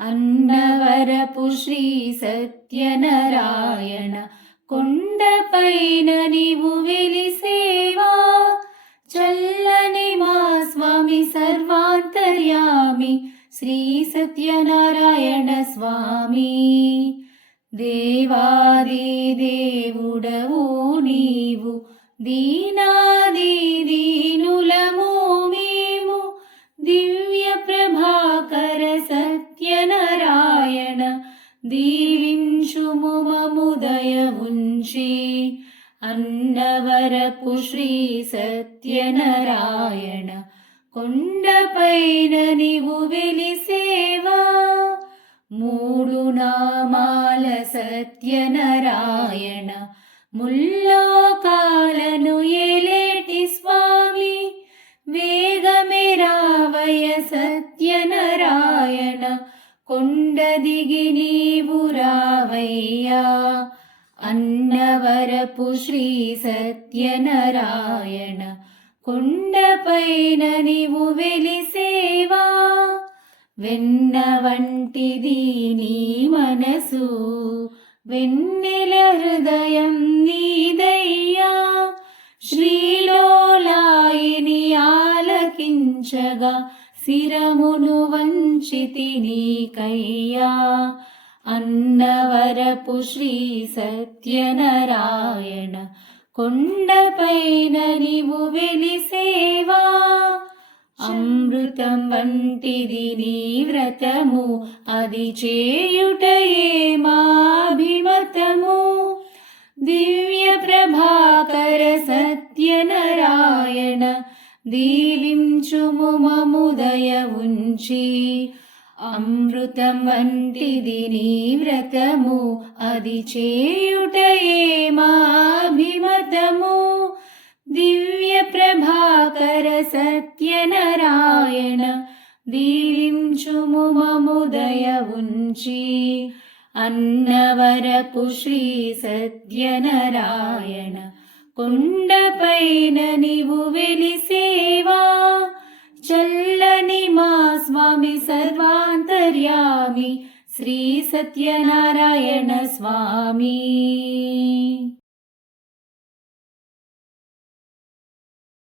అన్నవరపు శ్రీ సత్యనారాయణ కొండపైన నీవు వెలిసేవా, చల్లని మా స్వామి సర్వాంతర్యామి శ్రీ సత్యనారాయణ స్వామి. దేవాది దేవుడవు నీవు, దీనాది దీనులము మేము, దివ్య ప్రభాకర సత్యనారాయణ దీవించుము మము దయ ఉంచి. అన్నవరపు శ్రీ సత్యనారాయణ కొండపైన నీవు వెలిసేవా, మూడు నామాల సత్యనారాయణ ముల్లోకాలను ఏలేటి స్వామి. వేగమే రావయ సత్యనారాయణ కొండ దిగి నీవు రావయ్యా. అన్నవరపు శ్రీ సత్యనారాయణ కొండపైన నీవు వెలిసేవా, వెన్న వంటిది నీ మనసు, వెన్నెల హృదయం నీదయ్యా. శ్రీలోలాయిని ఆలకించగా శిరమును వంచితి నీకయ్యా. అన్నవరపు శ్రీ సత్యనారాయణ కొండపైన నీవు వెలిసేవా, అమృతం వంటిది నీ వ్రతము, అది చేయుటయే మా అభిమతము. దివ్య ప్రభాకర సత్యనారాయణ దీవించుము మము దయ ఉంచి. అమృతం వంటిది నీ వ్రతము, అది చేయుటయే మా అభిమతము. దివ్య ప్రభాకర సత్యనారాయణ దీవించుము మము దయ ఉంచి. అన్నవరపు శ్రీ సత్యనారాయణ కొండపైన నీవు వెలిసేవా, చల్లని మా స్వామి సర్వాంతర్యామి శ్రీ సత్యనారాయణ స్వామి.